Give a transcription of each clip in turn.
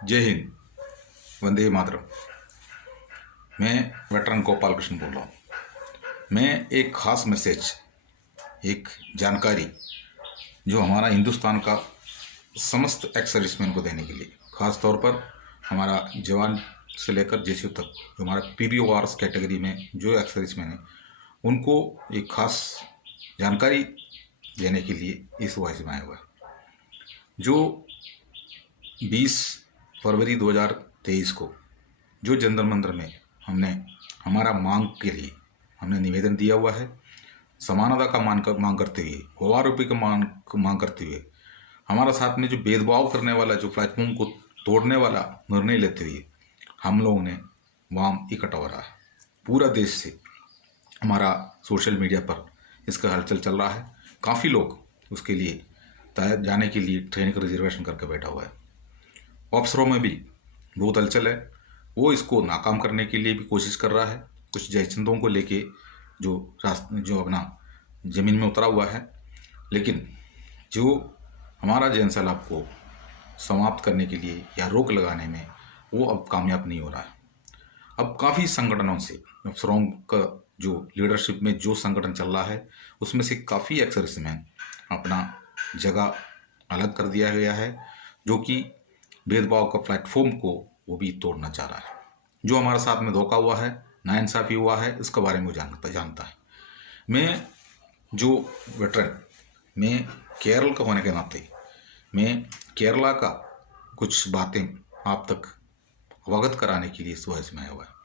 जय हिंद, वंदे मातरम। मैं वेटरन गोपाल कृष्ण बोल रहा हूँ। मैं एक ख़ास मैसेज, एक जानकारी जो हमारा हिंदुस्तान का समस्त एक्स सर्विसमैन को देने के लिए, ख़ास तौर पर हमारा जवान से लेकर जेसीओ तक जो हमारा पीबीओआरएस कैटेगरी में जो एक्स सर्विसमैन है, उनको एक ख़ास जानकारी देने के लिए इस वॉइस में आया हुआ है। जो 20 फरवरी 2023 को जो जंतर मंतर में हमने हमारा मांग के लिए हमने निवेदन दिया हुआ है, समानता का मांग करते हुए, ओआरओपी का मांग करते हुए, हमारा साथ में जो भेदभाव करने वाला, जो प्लेटफॉर्म को तोड़ने वाला निर्णय लेते हुए हम लोगों ने वहाँ इकट्ठा हो रहा है। पूरा देश से हमारा सोशल मीडिया पर इसका हलचल चल रहा है। काफ़ी लोग उसके लिए जाने के लिए ट्रेन का रिजर्वेशन करके बैठा हुआ है। अफसरों में भी बहुत हलचल है। वो इसको नाकाम करने के लिए भी कोशिश कर रहा है। कुछ जयचंदों को लेके जो अपना ज़मीन में उतरा हुआ है, लेकिन जो हमारा जैन सैलाब को समाप्त करने के लिए या रोक लगाने में वो अब कामयाब नहीं हो रहा है। अब काफ़ी संगठनों से अफसरों का जो लीडरशिप में जो संगठन चल रहा है, उसमें से काफ़ी एक्स सर्विसमैन अपना जगह अलग कर दिया गया है, जो कि भेदभाव का प्लेटफॉर्म को वो भी तोड़ना चाह रहा है। जो हमारे साथ में धोखा हुआ है, नाइंसाफ़ी हुआ है, इसके बारे में वो जानता है। मैं जो वेटरन, मैं केरल का होने के नाते मैं केरला का कुछ बातें आप तक अवगत कराने के लिए इस वॉइस में आया हुआ है।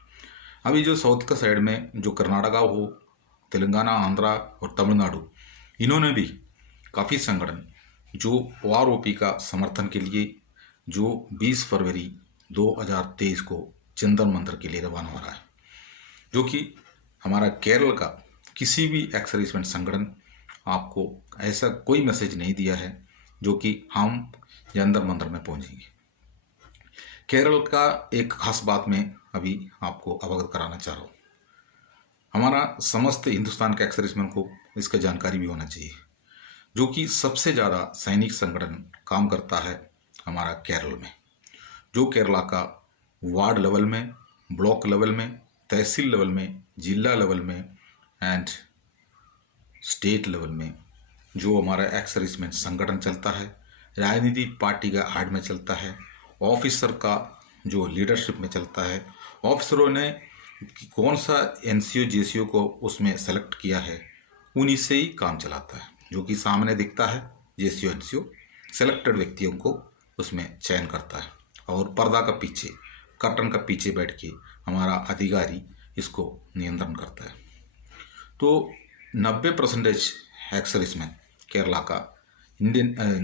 अभी जो साउथ का साइड में जो कर्नाटका हो, तेलंगाना, आंध्रा और तमिलनाडु, इन्होंने भी काफ़ी संगठन जो ओआरओपी का समर्थन के लिए जो 20 फरवरी 2023 को जंतर मंतर के लिए रवाना हो रहा है, जो कि हमारा केरल का किसी भी एक्स सर्विसमैन संगठन आपको ऐसा कोई मैसेज नहीं दिया है जो कि हम जंतर मंतर में पहुंचेंगे। केरल का एक खास बात मैं अभी आपको अवगत कराना चाह रहा हूँ। हमारा समस्त हिंदुस्तान के एक्स सर्विसमैन को इसका जानकारी भी होना चाहिए, जो कि सबसे ज़्यादा सैनिक संगठन काम करता है हमारा केरल में। जो केरला का वार्ड लेवल में, ब्लॉक लेवल में, तहसील लेवल में, जिला लेवल में एंड स्टेट लेवल में जो हमारा एक्स सर्विसमैन संगठन चलता है, राजनीतिक पार्टी का आड़ में चलता है, ऑफिसर का जो लीडरशिप में चलता है, ऑफिसरों ने कौन सा एनसीओ जेसीओ को उसमें सेलेक्ट किया है, उन्हीं से ही काम चलाता है। जो कि सामने दिखता है जेसीओ एनसीओ सेलेक्टेड व्यक्तियों को उसमें चयन करता है, और पर्दा का पीछे, कर्टन का पीछे बैठ के हमारा अधिकारी इसको नियंत्रण करता है। तो 90% एक्स सर्विसमैन केरला का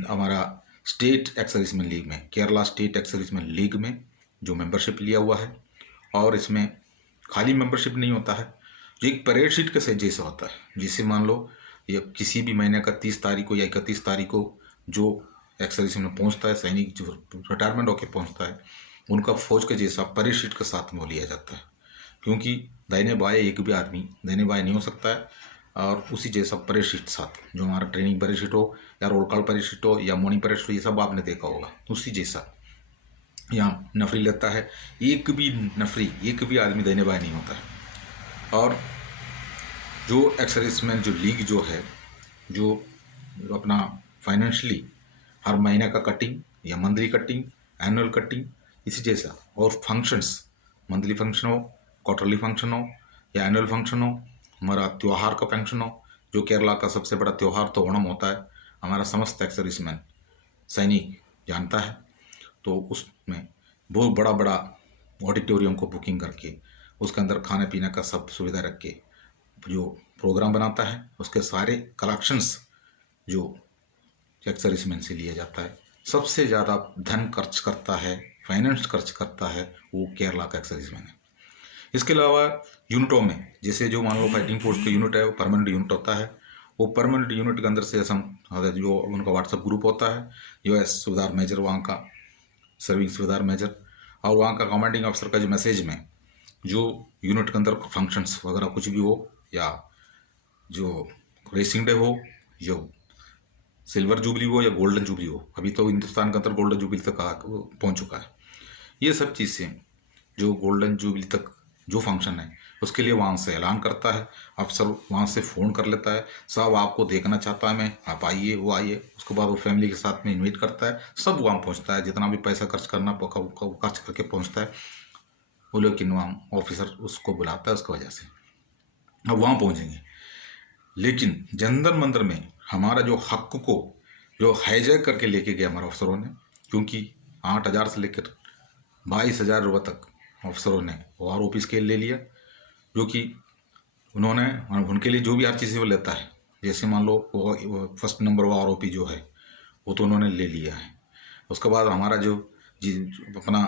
हमारा स्टेट एक्स सर्विसमैन लीग में, Kerala state ex serviceman league में जो मेंबरशिप लिया हुआ है, और इसमें खाली मेंबरशिप नहीं होता है, जो एक परेड शीट के जैसा होता है। जिसे मान लो ये किसी भी महीने का 30 तारीख को या 31 तारीख को जो एक्स सर्विसमैन में पहुँचता है, सैनिक जो रिटायरमेंट होकर पहुँचता है, उनका फौज के जैसा परेड शीट के साथ में लिया जाता है। क्योंकि दाहिने बाएँ एक भी आदमी दाहिने बाएँ नहीं हो सकता है, और उसी जैसा परेड शीट साथ जो हमारा ट्रेनिंग परेड शीट हो या रोल कॉल परेड शीट हो या मॉर्निंग परेड शीट हो, ये सब आपने देखा होगा, उसी जैसा यहाँ नफरी लगता है। एक भी आदमी दाहिने बाएँ नहीं होता है। और जो एक्स सर्विसमैन जो लीग जो है, जो अपना फाइनेंशियली हर महीने का कटिंग या मंथली कटिंग, एनुअल कटिंग, इसी जैसा, और फंक्शंस, मंथली फंक्शन हो, क्वार्टरली फंक्शन हो या एनुअल फंक्शन हो, हमारा त्यौहार का फंक्शन हो, जो केरला का सबसे बड़ा त्यौहार तो ओणम होता है, हमारा समस्त एक्स सर्विसमैन सैनिक जानता है। तो उसमें बहुत बड़ा बड़ा ऑडिटोरियम को बुकिंग करके उसके अंदर खाने पीने का सब सुविधा रख के जो प्रोग्राम बनाता है, उसके सारे कलेक्शंस जो एक्स सर्विसमैन से लिया जाता है। सबसे ज़्यादा धन खर्च करता है, फाइनेंस खर्च करता है, वो केरला का एक्स सर्विसमैन है। इसके अलावा यूनिटों में, जैसे जो मान लो फाइटिंग फोर्स का यूनिट है, वो परमानेंट यूनिट होता है। वो परमानेंट यूनिट के अंदर से जो उनका व्हाट्सएप ग्रुप होता है, यूएस सूबेदार मेजर, वहाँ का सर्विंग सूबेदार मेजर, और वहाँ का कमांडिंग अफसर का जो मैसेज में जो यूनिट के अंदर फंक्शंस वगैरह कुछ भी हो, या जो रेसिंग डे हो, जो सिल्वर जुबली हो या गोल्डन जुबली हो, अभी तो हिंदुस्तान के अंदर गोल्डन जुबली तक पहुँच चुका है, ये सब चीज़ें जो गोल्डन जुबली तक जो फंक्शन है उसके लिए वहाँ से ऐलान करता है। अफसर वहाँ से फ़ोन कर लेता है, साहब आपको देखना चाहता है मैं, आप आइए, वो आइए। उसके बाद वो फैमिली के साथ में इनवाइट करता है, सब वहाँ पहुँचता है, जितना भी पैसा खर्च करना खर्च करके पहुँचता है वो। लेकिन वहाँ ऑफिसर उसको बुलाता है उसकी वजह से। अब वहाँ पहुँचेंगे, लेकिन जंतर मंतर में हमारा जो हक को जो हाईजैक करके लेके गए हमारे अफसरों ने, क्योंकि 8,000 से लेकर 22,000 रुपये तक अफसरों ने OROP स्केल ले लिया, जो कि उन्होंने उनके लिए जो भी हर चीज़ वो लेता है। जैसे मान लो फर्स्ट नंबर OROP जो है वो तो उन्होंने ले लिया है। उसके बाद हमारा जो जी अपना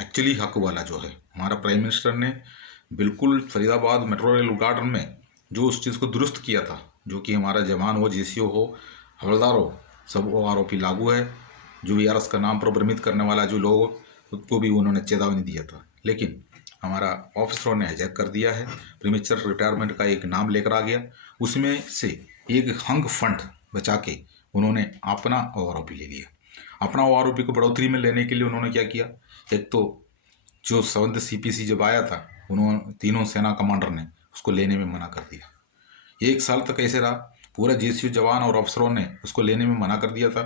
एक्चुअली हक वाला जो है, हमारा प्राइम मिनिस्टर ने बिल्कुल फरीदाबाद मेट्रो रेल उद्घाटन में जो उस चीज़ को दुरुस्त किया था, जो कि हमारा जवान हो, JCO हो, हवलदार हो, सब OROP लागू है। जो VRS का नाम पर भ्रमित करने वाला जो लोग, उसको भी उन्होंने चेतावनी दिया था, लेकिन हमारा ऑफिसरों ने हाईजैक कर दिया है। प्रीमेच्योर रिटायरमेंट का एक नाम लेकर आ गया, उसमें से एक हंग फंड बचा के उन्होंने अपना OROP ले लिया। अपना OROP को बढ़ोतरी में लेने के लिए उन्होंने क्या किया, एक तो जो 7th CPC जब आया था, उन्होंने तीनों सेना कमांडर ने उसको लेने में मना कर दिया। 1 साल तक ऐसे रहा, पूरा JCO जवान और अफसरों ने उसको लेने में मना कर दिया था।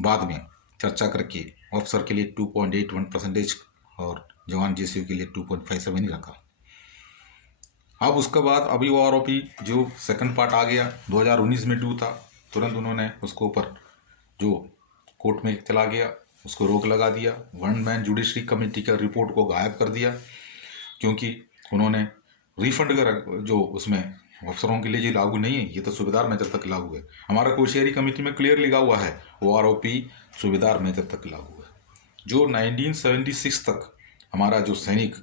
बाद में चर्चा करके ऑफिसर के लिए 2.81% और जवान JCO के लिए 2.57 ही रखा। अब उसके बाद अभी वो OROP जो सेकंड पार्ट आ गया 2019 में ड्यू था, तुरंत उन्होंने उसको ऊपर जो कोर्ट में चला गया, उसको रोक लगा दिया। 1 मैन जुडिशरी कमेटी का रिपोर्ट को गायब कर दिया, क्योंकि उन्होंने रिफंड का जो उसमें अफसरों के लिए ये लागू नहीं है, ये तो सूबेदार मेजर तक लागू है। हमारा कोशियारी कमेटी में क्लियर लिखा हुआ है वो OROP सूबेदार मेजर तक लागू है। जो 1976 तक हमारा जो सैनिक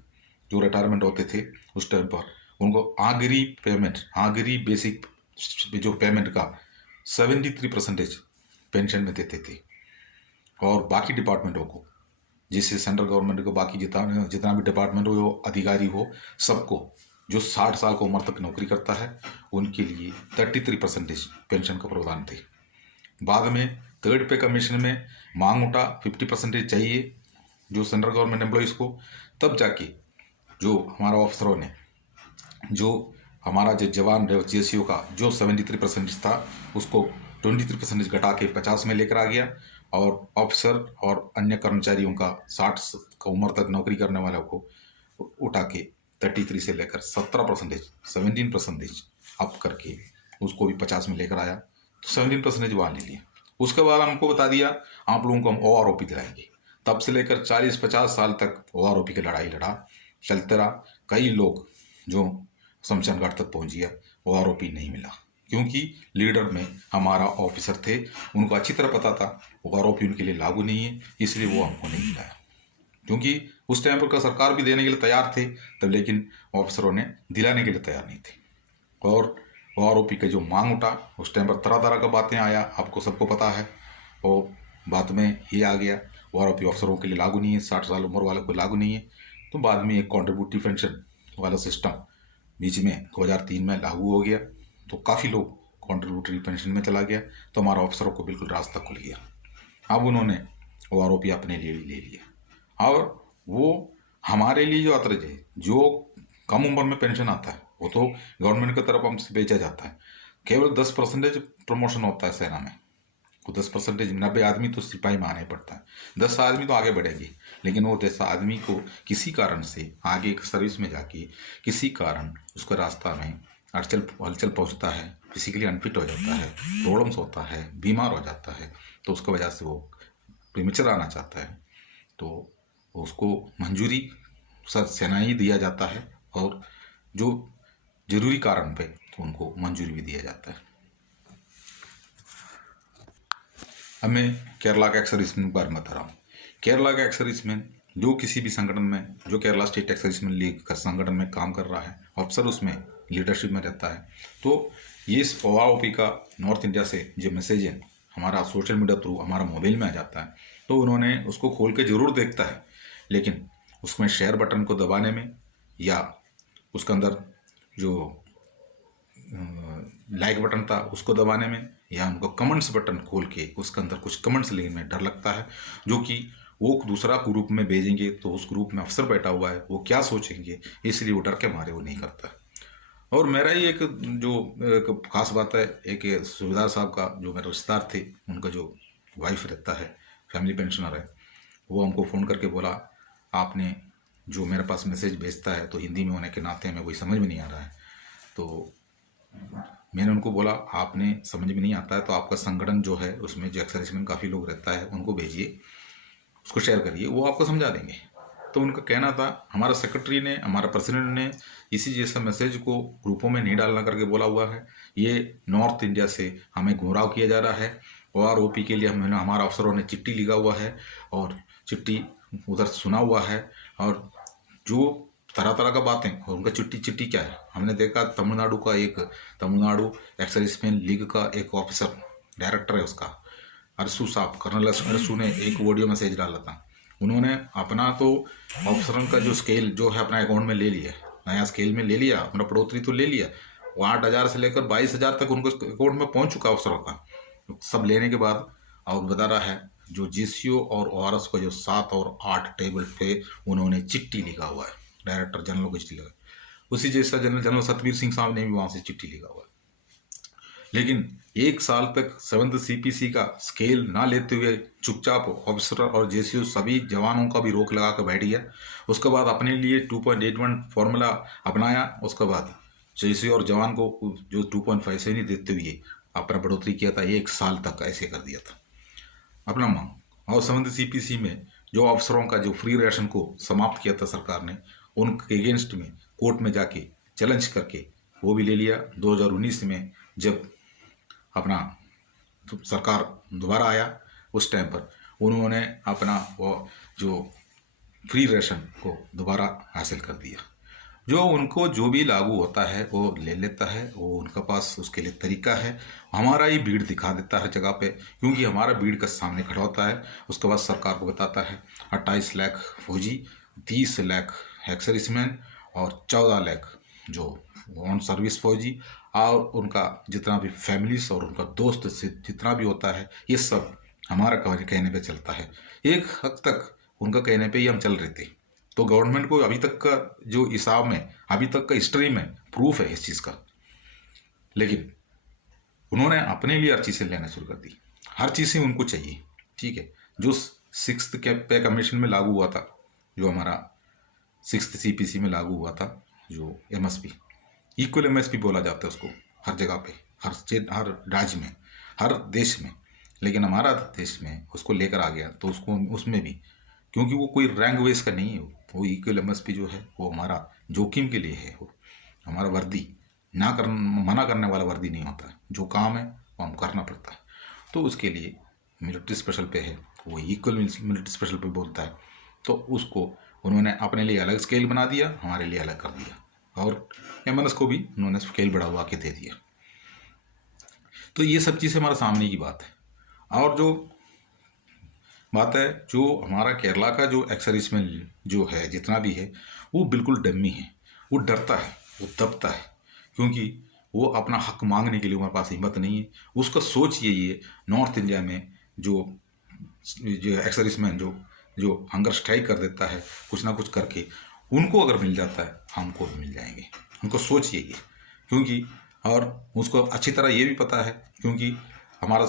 जो रिटायरमेंट होते थे उस टाइम पर उनको आखिरी पेमेंट, आखिरी बेसिक जो पेमेंट का 73% पेंशन में देते थे। और बाकी डिपार्टमेंटों को, जिससे सेंट्रल गवर्नमेंट को बाकी जितना भी डिपार्टमेंट हो, अधिकारी हो, सबको जो 60 साल की उम्र तक नौकरी करता है उनके लिए 33% पेंशन का प्रावधान थे। बाद में 3rd पे कमीशन में मांग उठा 50% चाहिए जो सेंट्रल गवर्नमेंट एम्प्लॉयज़ को, तब जाके जो हमारा ऑफिसरों ने जो हमारा जो जवान JCO का जो 73% था उसको 23% घटा के 50 में लेकर आ गया, और ऑफिसर और अन्य कर्मचारियों का 60 का उम्र तक नौकरी करने वालों को उठा के 33 से लेकर 17% अप करके उसको भी 50 में लेकर आया, तो 17% वहाँ ले लिया। उसके बाद हमको बता दिया आप लोगों को हम OROP दिलाएंगे। तब से लेकर 40-50 साल तक OROP की लड़ाई लड़ा, चलते रहा। कई लोग जो शमशान घाट तक पहुँच गया, OROP नहीं मिला, क्योंकि लीडर में हमारा ऑफिसर थे, उनको अच्छी तरह पता था OROP उनके लिए लागू नहीं है, इसलिए वो हमको नहीं मिला। क्योंकि उस टाइम पर सरकार भी देने के लिए तैयार थे तब, लेकिन ऑफिसरों ने दिलाने के लिए तैयार नहीं थे। और OROP का जो मांग उठा उस टाइम पर तरह तरह का बातें आया, आपको सबको पता है। और बाद में ये आ गया OROP अफसरों के लिए लागू नहीं है, 60 साल उम्र वालों को लागू नहीं है। तो बाद में एक कॉन्ट्रीब्यूटिव पेंशन वाला सिस्टम बीच में 2003 में लागू हो गया, तो काफ़ी लोग कॉन्ट्रीब्यूटरी पेंशन में चला गया, तो हमारा अफसरों को बिल्कुल रास्ता खुल गया। अब उन्होंने OROP अपने लिए ले लिया, और वो हमारे लिए जो अतरज है, जो कम उम्र में पेंशन आता है वो तो गवर्नमेंट की तरफ हमसे बेचा जाता है। केवल 10% प्रमोशन होता है सेना में, तो 10%, 90 आदमी तो सिपाही में आना ही पड़ता है, 10 आदमी तो आगे बढ़ेंगे, लेकिन वो 10 आदमी को किसी कारण से आगे सर्विस में जाके किसी कारण उसका रास्ता में हलचल पहुंचता है, फिजिकली अनफिट हो जाता है, प्रॉब्लम्स होता है, बीमार हो जाता है, तो उसकी वजह से वो प्रीमेच्योर आना चाहता है, तो उसको मंजूरी सेना ही दिया जाता है, और जो जरूरी कारण पे तो उनको मंजूरी भी दिया जाता है। अब मैं केरला का एक्स-सर्विसमैन के बारे में बता रहा हूँ। केरला का एक्स-सर्विसमैन जो किसी भी संगठन में, जो केरला स्टेट एक्स-सर्विसमैन लीग का संगठन में काम कर रहा है, अफसर उसमें लीडरशिप में रहता है, तो ये इस OROP का नॉर्थ इंडिया से जो मैसेज है हमारा सोशल मीडिया थ्रू हमारा मोबाइल में आ जाता है, तो उन्होंने उसको खोल के ज़रूर देखता है, लेकिन उसमें शेयर बटन को दबाने में या उसके अंदर जो लाइक बटन था उसको दबाने में, या उनको कमेंट्स बटन खोल के उसके अंदर कुछ कमेंट्स लिखने में डर लगता है, जो कि वो दूसरा ग्रुप में भेजेंगे तो उस ग्रुप में अफसर बैठा हुआ है, वो क्या सोचेंगे, इसलिए वो डर के मारे वो नहीं करता। और मेरा ही एक जो एक खास बात है, एक ये सूबेदार साहब का जो मेरे रिश्तेदार थे, उनका जो वाइफ रहता है, फैमिली पेंशनर है, वो हमको फ़ोन करके बोला, आपने जो मेरे पास मैसेज भेजता है तो हिंदी में होने के नाते हमें कोई समझ में नहीं आ रहा है। तो मैंने उनको बोला, आपने समझ में नहीं आता है तो आपका संगठन जो है उसमें जो एक्सर्विसमैन काफ़ी लोग रहता है उनको भेजिए, उसको शेयर करिए, वो आपको समझा देंगे। तो उनका कहना था, हमारा सेक्रेटरी ने, हमारा प्रेसिडेंट ने इसी जैसा मैसेज को ग्रुपों में नहीं डालना करके बोला हुआ है, ये नॉर्थ इंडिया से हमें गुमराह किया जा रहा है। OROP के लिए हमने, हमारा अफसरों ने चिट्ठी लिखा हुआ है और चिट्ठी उधर सुना हुआ है, और जो तरह तरह का बातें, और उनका चिट्ठी चिट्ठी क्या है, हमने देखा तमिलनाडु का एक, तमिलनाडु एक्सर्विसमैन लीग का एक ऑफिसर डायरेक्टर है उसका, अरसू साहब, कर्नल अरसू ने एक ऑडियो मैसेज डाला था। उन्होंने अपना तो ऑफिसरों का जो स्केल जो है अपना अकाउंट में ले लिया, नया स्केल में ले लिया, अपना बढ़ोतरी तो ले लिया, वो 8,000 से लेकर 22,000 तक उनको अकाउंट में पहुंच चुका अफसरों का, सब लेने के बाद। और बता रहा है जो GCO और ORS का जो 7 और 8 टेबल पे उन्होंने चिट्ठी लिखा हुआ है, डायरेक्टर जनरल को चिट्ठी लिखा, उसी जैसा जनरल सतबीर सिंह साहब ने भी वहाँ से चिट्ठी लिखा हुआ है। लेकिन 1 साल तक 7th CPC का स्केल ना लेते हुए चुपचाप ऑफिसर और JCO सभी जवानों का भी रोक लगा कर बैठ गया। उसके बाद अपने लिए 2.81 फॉर्मूला अपनाया। उसके बाद JCO और जवान को जो 2.5 से नहीं देते हुए अपना बढ़ोतरी किया था, 1 साल तक ऐसे कर दिया था अपना मांग। और 7th CPC में जो अफसरों का जो फ्री राशन को समाप्त किया था सरकार ने, उनके अगेंस्ट में कोर्ट में जाके चैलेंज करके वो भी ले लिया। 2019 में जब अपना तो सरकार दोबारा आया, उस टाइम पर उन्होंने अपना वो जो फ्री राशन को दोबारा हासिल कर दिया। जो उनको जो भी लागू होता है वो ले लेता है, वो उनका पास उसके लिए तरीका है। हमारा ही भीड़ दिखा देता है जगह पे, क्योंकि हमारा भीड़ का सामने खड़ा होता है। उसके बाद सरकार को बताता है 28 लाख फौजी, 30 लाख एक्सर्विसमैन और 14 लाख जो ऑन सर्विस फौजी, और उनका जितना भी फैमिलीज और उनका दोस्त से जितना भी होता है, ये सब हमारा कहने पे चलता है। एक हद तक उनका कहने पे ही हम चल रहे थे। तो गवर्नमेंट को अभी तक का जो हिसाब में, अभी तक का हिस्ट्री में प्रूफ है इस चीज़ का। लेकिन उन्होंने अपने लिए हर चीज़ें लेना शुरू कर दी, हर चीज़ें उनको चाहिए। ठीक है, जो 6th पे कमीशन में लागू हुआ था, जो हमारा 6th CPC में लागू हुआ था, जो MSP, इक्वल MSP बोला जाता है उसको हर जगह पे, हर स्टेट, हर राज्य में, हर देश में। लेकिन हमारा देश में उसको लेकर आ गया, तो उसको उसमें भी, क्योंकि वो कोई रैंक वेस का नहीं है, वो इक्वल MSP जो है वो हमारा जोखिम के लिए है। वो हमारा वर्दी ना कर, मना करने वाला वर्दी नहीं होता है, जो काम है वो हम करना पड़ता है। तो उसके लिए मिलिट्री स्पेशल पे है, वो इक्वल मिलिट्री स्पेशल पे बोलता है। तो उसको उन्होंने अपने लिए अलग स्केल बना दिया, हमारे लिए अलग कर दिया, और MNS को भी उन्होंने स्केल बढ़ावा के दे दिया। तो ये सब चीज़ें हमारे सामने की बात है। और जो बात है, जो हमारा केरला का जो एक्सर्विसमैन जो है जितना भी है, वो बिल्कुल डम्मी है, वो डरता है, वो दबता है, क्योंकि वो अपना हक मांगने के लिए हमारे पास हिम्मत नहीं है। उसका सोच यही है, नॉर्थ इंडिया में जो एक्सर्विसमैन जो हंगर स्ट्राइक कर देता है कुछ ना कुछ करके, उनको अगर मिल जाता है हमको भी मिल जाएंगे, उनको सोच यही है। क्योंकि और उसको अच्छी तरह ये भी पता है, क्योंकि हमारा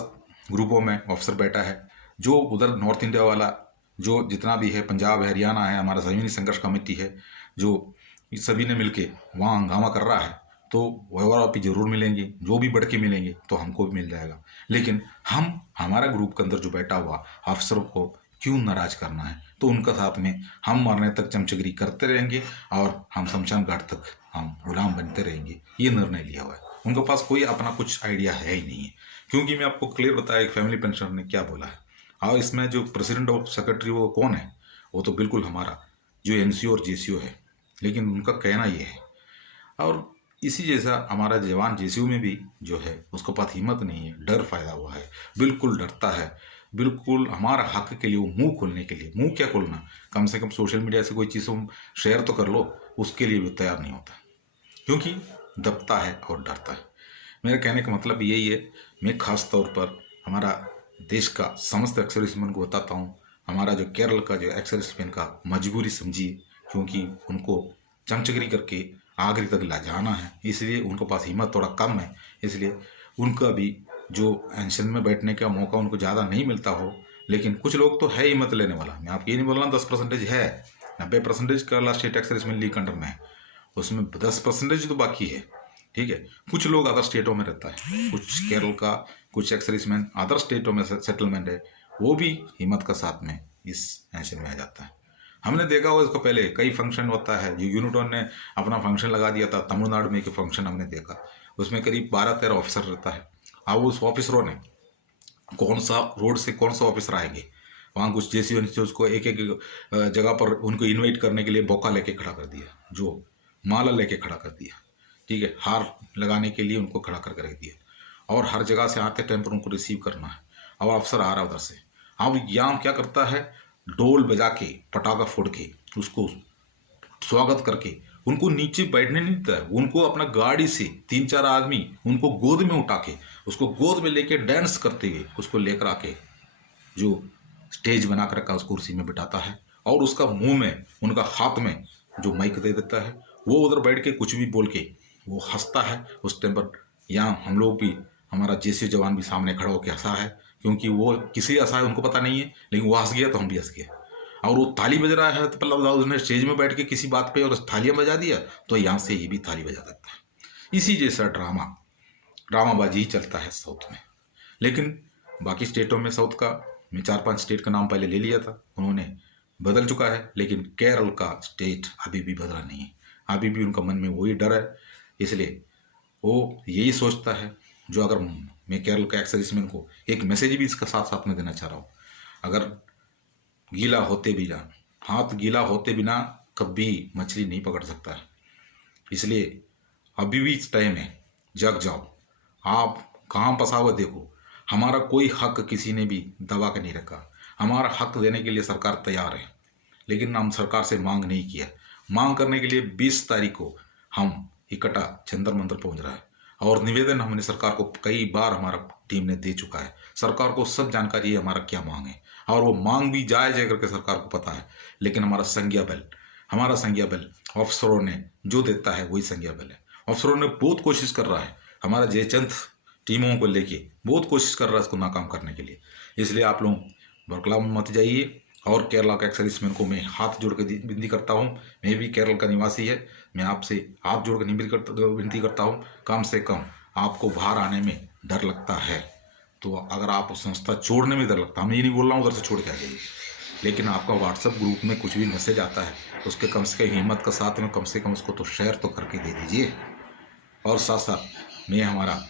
ग्रुपों में ऑफिसर बैठा है, जो उधर नॉर्थ इंडिया वाला जो जितना भी है, पंजाब है, हरियाणा है, हमारा ज़मीनी संघर्ष कमेटी है, जो इस सभी ने मिलके वहाँ हंगामा कर रहा है, तो OROP जरूर मिलेंगे, जो भी बढ़ के मिलेंगे तो हमको भी मिल जाएगा। लेकिन हम, हमारा ग्रुप के अंदर जो बैठा हुआ अफसरों को क्यों नाराज करना है? तो उनका साथ में हम मरने तक चमचगिरी करते रहेंगे, और हम शमशान घाट तक हम गुलाम बनते रहेंगे, ये निर्णय लिया हुआ है। उनके पास कोई अपना कुछ आइडिया है ही नहीं है। क्योंकि मैं आपको क्लियर बताया एक फैमिली पेंशनर ने क्या बोला है, और इसमें जो प्रेसिडेंट और सेक्रेटरी वो कौन है, वो तो बिल्कुल हमारा जो NCO और JCO है। लेकिन उनका कहना ये है, और इसी जैसा हमारा जवान JCO में भी जो है उसके पास हिम्मत नहीं है, डर फायदा हुआ है, बिल्कुल डरता है, बिल्कुल हमारा हक के लिए वो मुंह खोलने के लिए, मुंह क्या खोलना, कम से कम सोशल मीडिया से कोई चीज़ शेयर तो कर लो, उसके लिए भी तैयार नहीं होता, क्योंकि दबता है और डरता है। मेरे कहने का मतलब यही है। मैं खास तौर पर हमारा देश का समस्त एक्सर्विसमैन को बताता हूँ, हमारा जो केरल का जो एक्स सर्विसमैन का मजबूरी समझिए, क्योंकि उनको चमचगिरी करके आखिरी तक ला जाना है, इसलिए उनके पास हिम्मत थोड़ा कम है। इसलिए उनका भी जो पेंशन में बैठने का मौका उनको ज़्यादा नहीं मिलता हो, लेकिन कुछ लोग तो है हिम्मत लेने वाला। मैं आपको ये नहीं बोल रहा 10% है, 90% Kerala state ex serviceman league under में है, उसमें 10% तो बाकी है। ठीक है, कुछ लोग अदर स्टेटों में रहता है, कुछ केरल का, कुछ एक्स सर्विसमैन अदर स्टेटों में सेटलमेंट है, वो भी हिम्मत का साथ में इस पेंशन में आ जाता है। हमने देखा हुआ इसको पहले कई फंक्शन होता है, जो यूनिटोन ने अपना फंक्शन लगा दिया था तमिलनाडु में, एक फंक्शन हमने देखा, उसमें करीब 12-13 ऑफिसर रहता है। अब उस ऑफिसरों ने कौन सा रोड से कौन सा ऑफिसर आएंगे, वहाँ कुछ जैसी उसको एक एक जगह पर उनको इनवाइट करने के लिए बोका लेके खड़ा कर दिया, जो माला लेके खड़ा कर दिया। ठीक है, हार लगाने के लिए उनको खड़ा करके रख दिया, और हर जगह से आते टाइम पर उनको रिसीव करना है। अब अफसर आ रहा है उधर से, अब यहाँ क्या करता है, डोल बजा के पटाखा फोड़ के उसको स्वागत करके उनको नीचे बैठने नहीं देता है, उनको अपना गाड़ी से 3-4 आदमी उनको गोद में उठा के, उसको गोद में लेके डांस करते हुए उसको लेकर आके जो स्टेज बना कर रखा उस कुर्सी में बिठाता है, और उसका मुंह में उनका हाथ में जो माइक दे देता है, वो उधर बैठ के कुछ भी बोल के वो हंसता है उस टाइम पर। यहाँ हम लोग भी, हमारा जैसे जवान भी सामने खड़ा होकर हंसा है, क्योंकि वो किसी हंसा है उनको पता नहीं है, लेकिन वो हंस गया तो हम भी हंस गए। और वो ताली बज रहा है तो मतलब उसने स्टेज में बैठ के किसी बात पे और थालियां बजा दिया, तो यहाँ से ये भी थाली बजा देता है। इसी जैसा ड्रामाबाजी ही चलता है साउथ में। लेकिन बाकी स्टेटों में साउथ का मैं 4-5 स्टेट का नाम पहले ले लिया था, उन्होंने बदल चुका है, लेकिन केरल का स्टेट अभी भी बदला नहीं है, अभी भी उनका मन में वही डर है। इसलिए वो यही सोचता है, जो अगर मैं केरल का एक्स सर्विसमैन को एक मैसेज भी इसका साथ साथ में देना चाह रहा हूँ, अगर गीला होते बिना, हाथ गीला होते बिना कभी मछली नहीं पकड़ सकता है। इसलिए अभी भी टाइम है, जग जाओ। आप कहाँ फंसा हुआ देखो, हमारा कोई हक किसी ने भी दबा के नहीं रखा, हमारा हक देने के लिए सरकार तैयार है, लेकिन हम सरकार से मांग नहीं किया। मांग करने के लिए 20 तारीख को हम इकट्ठा जंतर मंतर पहुंच रहा है, और निवेदन हमने सरकार को कई बार हमारा टीम ने दे चुका है। सरकार को सब जानकारी है हमारा क्या मांग है, और वो मांग भी जायज है करके सरकार को पता है। लेकिन हमारा संज्ञा बल अफसरों ने जो देता है वही संज्ञा बल है। अफसरों ने बहुत कोशिश कर रहा है, हमारा जयचंद टीमों को लेके बहुत कोशिश कर रहा है इसको नाकाम करने के लिए। इसलिए आप लोग बरकलाव मत जाइए, और केरला के एक्स सर्विसमैन को मैं हाथ जोड़ के विनती करता हूँ, मैं भी केरल का निवासी है, मैं आपसे हाथ जोड़ के विनती करता हूँ, कम से कम आपको बाहर आने में डर लगता है तो अगर आप संस्था छोड़ने में डर लगता है, मैं ये नहीं बोल रहा हूँ उधर से छोड़ के आ जाइए, लेकिन आपका व्हाट्सएप ग्रुप में कुछ भी मैसेज आता है उसके कम से कम हिम्मत का साथ में कम से कम उसको तो शेयर तो करके दे दीजिए। और साथ साथ मैं हमारा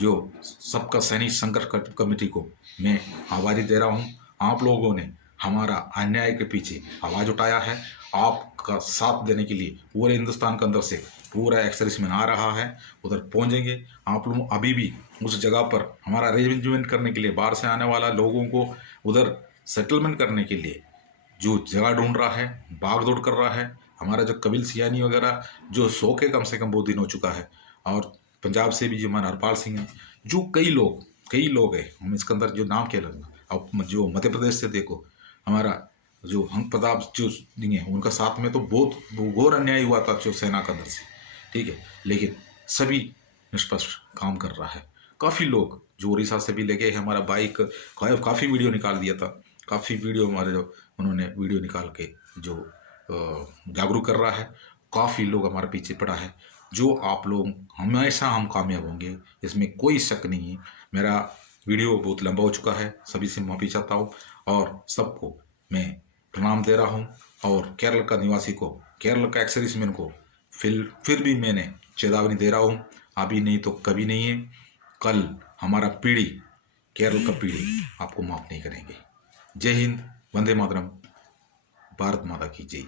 जो सबका सैनिक संघर्ष कमेटी को मैं आभारी दे रहा हूँ। आप लोगों ने हमारा अन्याय के पीछे आवाज़ उठाया है, आपका साथ देने के लिए पूरे हिंदुस्तान के अंदर से पूरा एक्स सर्विसमैन आ रहा है, उधर पहुंचेंगे। आप लोग अभी भी उस जगह पर हमारा अरेंजमेंट करने के लिए, बाहर से आने वाला लोगों को उधर सेटलमेंट करने के लिए जो जगह ढूंढ रहा है, भाग दौड़ कर रहा है। हमारा जो कपिल सियानी वगैरह जो शौक है कम से कम बहुत दिन हो चुका है, और पंजाब से भी जो हमारा हरपाल सिंह है, जो कई लोग हैं, हम इसके अंदर जो नाम क्या लगना। अब जो मध्य प्रदेश से देखो, हमारा जो हम प्रताप जो नहीं है उनका साथ में तो बहुत घोर अन्याय हुआ था जो सेना के अंदर से। ठीक है, लेकिन सभी निष्पक्ष काम कर रहा है। काफ़ी लोग जो उड़ीसा से भी लेके हमारा बाइक काफ़ी वीडियो निकाल दिया था, काफ़ी वीडियो हमारे जो उन्होंने वीडियो निकाल के जो जागरूक कर रहा है। काफ़ी लोग हमारे पीछे पड़ा है, जो आप लोग हमेशा हम कामयाब होंगे, इसमें कोई शक नहीं है। मेरा वीडियो बहुत लंबा हो चुका है, सभी से माफ़ी चाहता हूँ, और सबको मैं प्रणाम दे रहा हूँ। और केरल का निवासी को, केरल का एक्स सर्विसमैन को फिर भी मैंने चेतावनी दे रहा हूँ, अभी नहीं तो कभी नहीं है। कल हमारा पीढ़ी, केरल का पीढ़ी आपको माफ़ नहीं करेंगे। जय हिंद, वंदे मातरम, भारत माता की जय।